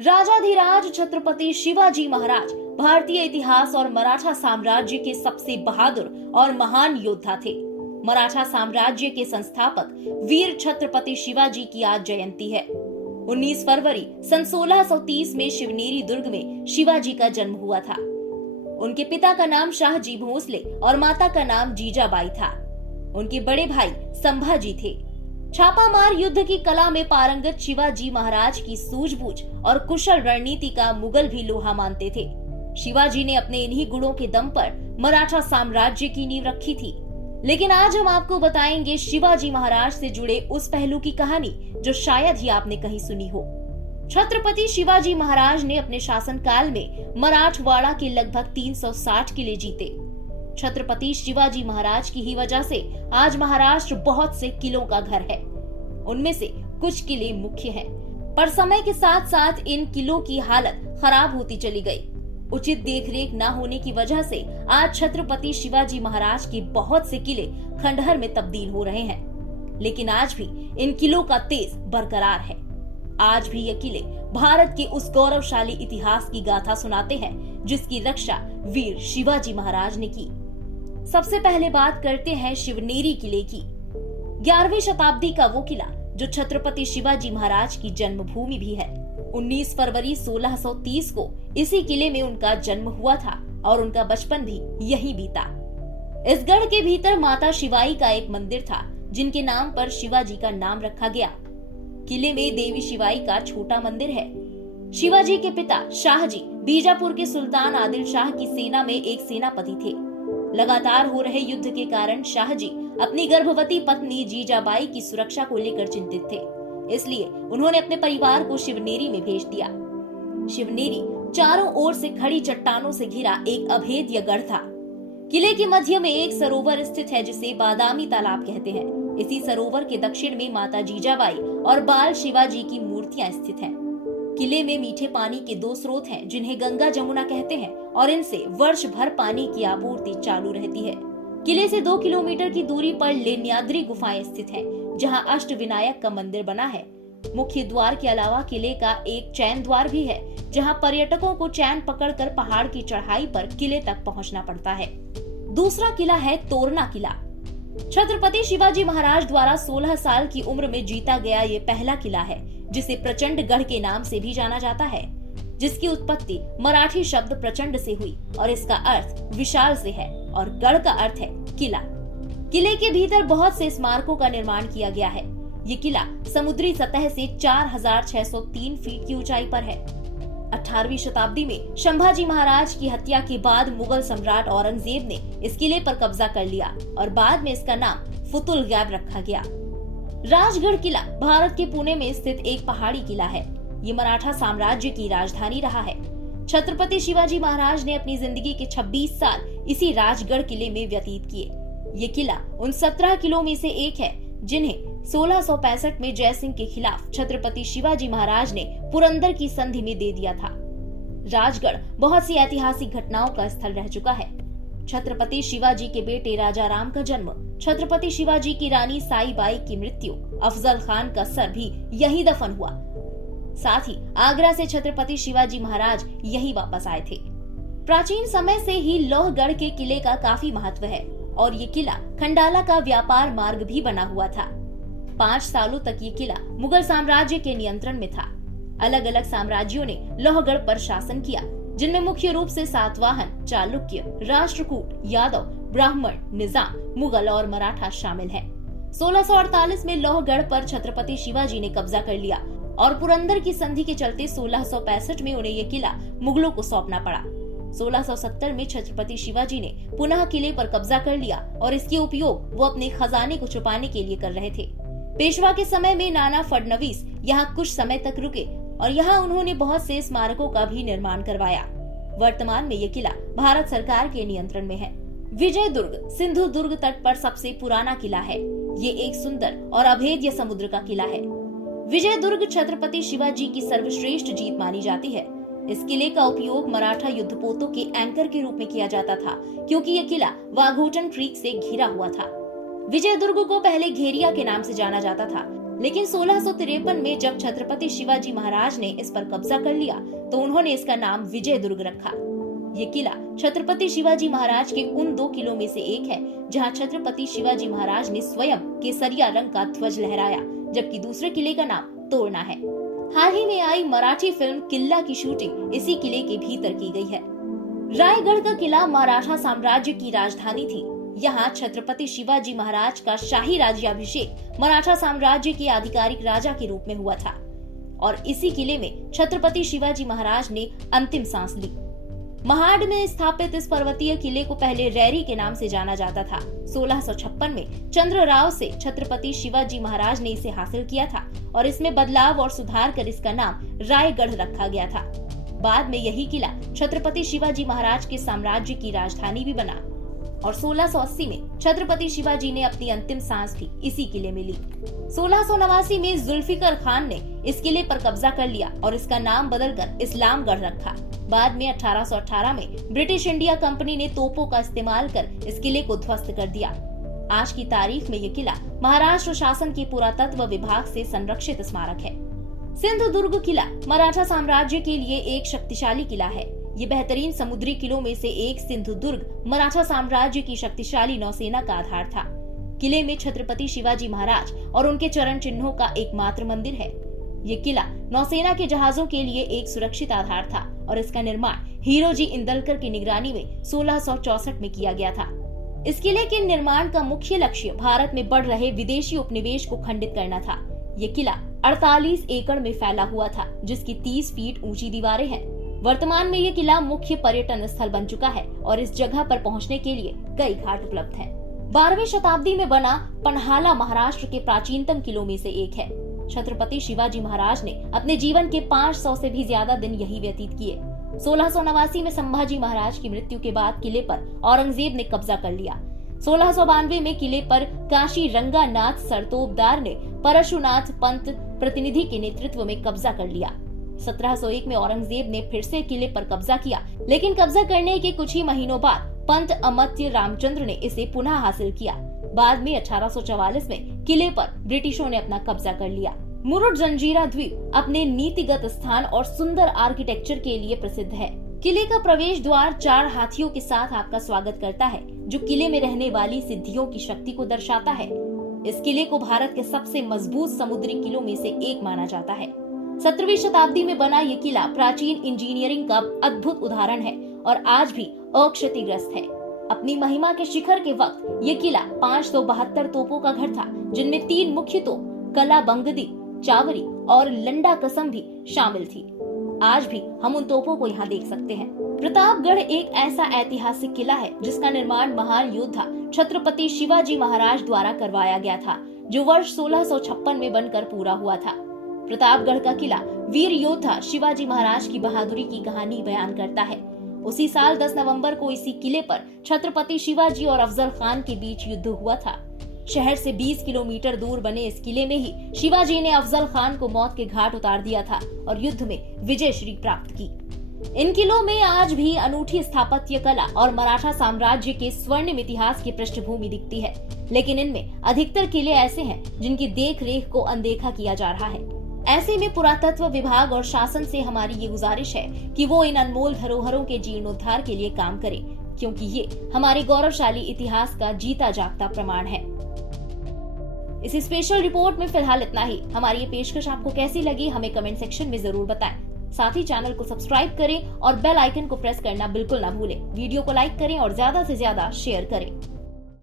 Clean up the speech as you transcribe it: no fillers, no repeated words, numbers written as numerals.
राजाधिराज छत्रपति शिवाजी महाराज भारतीय इतिहास और मराठा साम्राज्य के सबसे बहादुर और महान योद्धा थे। मराठा साम्राज्य के संस्थापक वीर छत्रपति शिवाजी की आज जयंती है। 19 फरवरी सन 1630 में शिवनेरी दुर्ग में शिवाजी का जन्म हुआ था। उनके पिता का नाम शाहजी भोसले और माता का नाम जीजाबाई था। उनके बड़े भाई संभाजी थे। छापामार युद्ध की कला में पारंगत शिवाजी महाराज की सूझबूझ और कुशल रणनीति का मुगल भी लोहा मानते थे। शिवाजी ने अपने इन्हीं गुणों के दम पर मराठा साम्राज्य की नींव रखी थी। लेकिन आज हम आपको बताएंगे शिवाजी महाराज से जुड़े उस पहलू की कहानी जो शायद ही आपने कहीं सुनी हो। छत्रपति शिवाजी महाराज ने अपने शासनकाल में मराठवाड़ा के लगभग 360 किले जीते। छत्रपति शिवाजी महाराज की ही वजह से आज महाराष्ट्र बहुत से किलों का घर है। उनमें से कुछ किले मुख्य हैं, पर समय के साथ साथ इन किलों की हालत खराब होती चली गई। उचित देखरेख न होने की वजह से आज छत्रपति शिवाजी महाराज के बहुत से किले खंडहर में तब्दील हो रहे हैं। लेकिन आज भी इन किलों का तेज बरकरार है। आज भी ये किले भारत के उस गौरवशाली इतिहास की गाथा सुनाते हैं जिसकी रक्षा वीर शिवाजी महाराज ने की। सबसे पहले बात करते हैं शिवनेरी किले की। 11वीं शताब्दी का वो किला जो छत्रपति शिवाजी महाराज की जन्मभूमि भी है। 19 फरवरी 1630 को इसी किले में उनका जन्म हुआ था और उनका बचपन भी यही बीता। इस गढ़ के भीतर माता शिवाई का एक मंदिर था जिनके नाम पर शिवाजी का नाम रखा गया। किले में देवी शिवाई का छोटा मंदिर है। शिवाजी के पिता शाहजी बीजापुर के सुल्तान आदिल शाह की सेना में एक सेनापति थे। लगातार हो रहे युद्ध के कारण शाहजी अपनी गर्भवती पत्नी जीजाबाई की सुरक्षा को लेकर चिंतित थे, इसलिए उन्होंने अपने परिवार को शिवनेरी में भेज दिया। शिवनेरी चारों ओर से खड़ी चट्टानों से घिरा एक अभेद्य गढ़ था। किले के मध्य में एक सरोवर स्थित है जिसे बादामी तालाब कहते हैं। इसी सरोवर के दक्षिण में माता जीजाबाई और बाल शिवाजी की मूर्तियां स्थित हैं। किले में मीठे पानी के 2 स्रोत हैं जिन्हें गंगा जमुना कहते हैं और इनसे वर्ष भर पानी की आपूर्ति चालू रहती है। किले से 2 किलोमीटर की दूरी पर लेण्याद्री गुफाएं स्थित हैं, जहां अष्ट विनायक का मंदिर बना है। मुख्य द्वार के अलावा किले का एक चैन द्वार भी है, जहां पर्यटकों को चैन पकड़कर पहाड़ की चढ़ाई पर किले तक पहुंचना पड़ता है। दूसरा किला है तोरना किला। छत्रपति शिवाजी महाराज द्वारा 16 साल की उम्र में जीता गया ये पहला किला है, जिसे प्रचंड गढ़ के नाम से भी जाना जाता है, जिसकी उत्पत्ति मराठी शब्द प्रचंड से हुई और इसका अर्थ विशाल से है और गढ़ का अर्थ है किला। किले के भीतर बहुत से स्मारकों का निर्माण किया गया है। ये किला समुद्री सतह से 4603 फीट की ऊंचाई पर है। 18वीं शताब्दी में संभाजी महाराज की हत्या के बाद मुगल सम्राट औरंगजेब ने इस किले पर कब्जा कर लिया और बाद में इसका नाम फुतुल गैब रखा गया। राजगढ़ किला भारत के पुणे में स्थित एक पहाड़ी किला है। ये मराठा साम्राज्य की राजधानी रहा है। छत्रपति शिवाजी महाराज ने अपनी जिंदगी के 26 साल इसी राजगढ़ किले में व्यतीत किए। ये किला उन 17 किलों में से एक है जिन्हें 1665 में जय सिंह के खिलाफ छत्रपति शिवाजी महाराज ने पुरंदर की संधि में दे दिया था। राजगढ़ बहुत सी ऐतिहासिक घटनाओं का स्थल रह चुका है। छत्रपति शिवाजी के बेटे राजा राम का जन्म, छत्रपति शिवाजी की रानी साईबाई की मृत्यु, अफजल खान का सर भी यही दफन हुआ। साथ ही आगरा से छत्रपति शिवाजी महाराज यही वापस आए थे। प्राचीन समय से ही लोहगढ़ के किले का काफी महत्व है और ये किला खंडाला का व्यापार मार्ग भी बना हुआ था। 5 सालों तक ये किला मुगल साम्राज्य के नियंत्रण में था। अलग अलग साम्राज्यों ने लोहगढ़ पर शासन किया, जिनमें मुख्य रूप से सातवाहन, चालुक्य, राष्ट्रकूट, यादव, ब्राह्मण, निजाम, मुगल और मराठा शामिल हैं। 1648 में लोहगढ़ पर छत्रपति शिवाजी ने कब्जा कर लिया और पुरंदर की संधि के चलते 1665 में उन्हें यह किला मुगलों को सौंपना पड़ा। 1670 में छत्रपति शिवाजी ने पुनः किले पर कब्जा कर लिया और इसके उपयोग वो अपने खजाने को छुपाने के लिए कर रहे थे। पेशवा के समय में नाना फडणवीस यहाँ कुछ समय तक रुके और यहाँ उन्होंने बहुत से स्मारकों का भी निर्माण करवाया। वर्तमान में ये किला भारत सरकार के नियंत्रण में है। विजय दुर्ग सिंधु दुर्ग तट पर सबसे पुराना किला है। ये एक सुंदर और अभेद्य समुद्र का किला है। विजय दुर्ग छत्रपति शिवाजी की सर्वश्रेष्ठ जीत मानी जाती है। इस किले का उपयोग मराठा युद्धपोतों के एंकर के रूप में किया जाता था, क्योंकि यह किला वाघोटन क्रीक से घिरा हुआ था। विजय दुर्ग को पहले घेरिया के नाम से जाना जाता था। लेकिन 1653 में जब छत्रपति शिवाजी महाराज ने इस पर कब्जा कर लिया तो उन्होंने इसका नाम विजय दुर्ग रखा। ये किला छत्रपति शिवाजी महाराज के उन 2 किलों में से एक है जहां छत्रपति शिवाजी महाराज ने स्वयं केसरिया रंग का ध्वज लहराया, जबकि दूसरे किले का नाम तोरना है। हाल ही में आई मराठी फिल्म किल्ला की शूटिंग इसी किले के भीतर की गई है। रायगढ़ का किला मराठा साम्राज्य की राजधानी थी। यहाँ छत्रपति शिवाजी महाराज का शाही राज्याभिषेक मराठा साम्राज्य के आधिकारिक राजा के रूप में हुआ था और इसी किले में छत्रपति शिवाजी महाराज ने अंतिम सांस ली। महाड में स्थापित इस पर्वतीय किले को पहले रैरी के नाम से जाना जाता था। 1656 में चंद्रराव से छत्रपति शिवाजी महाराज ने इसे हासिल किया था और इसमें बदलाव और सुधार कर इसका नाम रायगढ़ रखा गया था। बाद में यही किला छत्रपति शिवाजी महाराज के साम्राज्य की राजधानी भी बना और 1680 में छत्रपति शिवाजी ने अपनी अंतिम सांस भी इसी किले में ली। 1689 में जुल्फिकार खान ने इस किले पर कब्जा कर लिया और इसका नाम बदलकर इस्लामगढ़ रखा। बाद में 1818 में ब्रिटिश इंडिया कंपनी ने तोपों का इस्तेमाल कर इस किले को ध्वस्त कर दिया। आज की तारीख में यह किला महाराष्ट्र शासन के पुरातत्व विभाग से संरक्षित स्मारक है। सिंधुदुर्ग किला मराठा साम्राज्य के लिए एक शक्तिशाली किला है। ये बेहतरीन समुद्री किलों में से एक सिंधुदुर्ग मराठा साम्राज्य की शक्तिशाली नौसेना का आधार था। किले में छत्रपति शिवाजी महाराज और उनके चरण चिन्हों का एकमात्र मंदिर है। ये किला नौसेना के जहाजों के लिए एक सुरक्षित आधार था और इसका निर्माण हीरोजी इंदलकर की निगरानी में 1664 में किया गया था। इस किले के निर्माण का मुख्य लक्ष्य भारत में बढ़ रहे विदेशी उपनिवेश को खंडित करना था। ये किला 48 एकड़ में फैला हुआ था, जिसकी 30 फीट ऊंची दीवारें हैं। वर्तमान में ये किला मुख्य पर्यटन स्थल बन चुका है और इस जगह पर पहुंचने के लिए कई घाट उपलब्ध हैं। 12वीं शताब्दी में बना पन्हाला महाराष्ट्र के प्राचीनतम किलों में से एक है। छत्रपति शिवाजी महाराज ने अपने जीवन के 500 से भी ज्यादा दिन यही व्यतीत किए। 1689 में संभाजी महाराज की मृत्यु के बाद किले पर औरंगजेब ने कब्जा कर लिया। 1692 में किले पर काशी रंगानाथ सरतोबदार ने परशुनाथ पंत प्रतिनिधि के नेतृत्व में कब्जा कर लिया। 1701 में औरंगजेब ने फिर से किले पर कब्जा किया, लेकिन कब्जा करने के कुछ ही महीनों बाद पंत अमत्य रामचंद्र ने इसे पुनः हासिल किया। बाद में 1844 में किले पर ब्रिटिशों ने अपना कब्जा कर लिया। मुरुड जंजीरा द्वीप अपने नीतिगत स्थान और सुंदर आर्किटेक्चर के लिए प्रसिद्ध है। किले का प्रवेश द्वार 4 हाथियों के साथ आपका स्वागत करता है, जो किले में रहने वाली सिद्धियों की शक्ति को दर्शाता है। इस किले को भारत के सबसे मजबूत समुद्री किलों में से एक माना जाता है। 17वीं शताब्दी में बना ये किला प्राचीन इंजीनियरिंग का अद्भुत उदाहरण है और आज भी अक्षतिग्रस्त है। अपनी महिमा के शिखर के वक्त ये किला 572 तोपों का घर था, जिनमें 3 मुख्य तोप कला बंगदी, चावरी और लंडा कसम भी शामिल थी। आज भी हम उन तोपों को यहाँ देख सकते हैं। प्रतापगढ़ एक ऐसा ऐतिहासिक किला है जिसका निर्माण महान योद्धा छत्रपति शिवाजी महाराज द्वारा करवाया गया था, जो वर्ष 1656 में बनकर पूरा हुआ था। प्रतापगढ़ का किला वीर योद्धा शिवाजी महाराज की बहादुरी की कहानी बयान करता है। उसी साल 10 नवंबर को इसी किले पर छत्रपति शिवाजी और अफजल खान के बीच युद्ध हुआ था। शहर से 20 किलोमीटर दूर बने इस किले में ही शिवाजी ने अफजल खान को मौत के घाट उतार दिया था और युद्ध में विजय श्री प्राप्त की। इन किलों में आज भी अनूठी स्थापत्य कला और मराठा साम्राज्य के स्वर्णिम इतिहास की पृष्ठभूमि दिखती है, लेकिन इनमें अधिकतर किले ऐसे हैं जिनकी देख रेख को अनदेखा किया जा रहा है। ऐसे में पुरातत्व विभाग और शासन से हमारी ये गुजारिश है कि वो इन अनमोल धरोहरों के जीर्णोद्धार के लिए काम करे, क्योंकि ये हमारे गौरवशाली इतिहास का जीता जागता प्रमाण है। इस स्पेशल रिपोर्ट में फिलहाल इतना ही। हमारी ये पेशकश आपको कैसी लगी हमें कमेंट सेक्शन में जरूर बताएं। साथ ही चैनल को सब्सक्राइब करें और बेल आइकन को प्रेस करना बिल्कुल ना भूलें। वीडियो को लाइक करें और ज्यादा से ज्यादा शेयर करें।